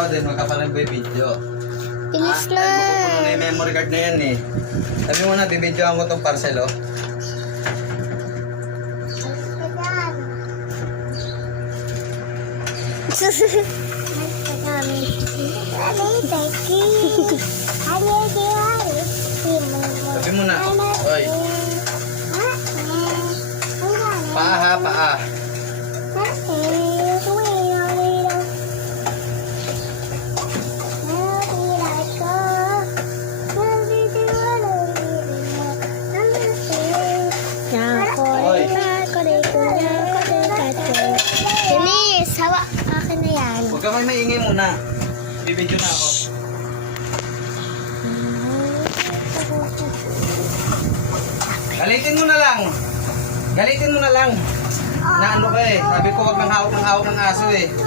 ikaw din, magkapalang video. Bilis na. Mapupuno na yung memory card na yan eh. Sabi mo na, bibidyoan ko itong parcel oh. Sabi mo na, oy. Paa ha, paa. Oy. Denise, hawak. Akin na yan. Huwag ka may maingay muna. Bibidyo na ako. Galitin mo na lang. Galitin mo na lang. Na ano ka eh. Sabi ko wag nang hawak ng aso eh.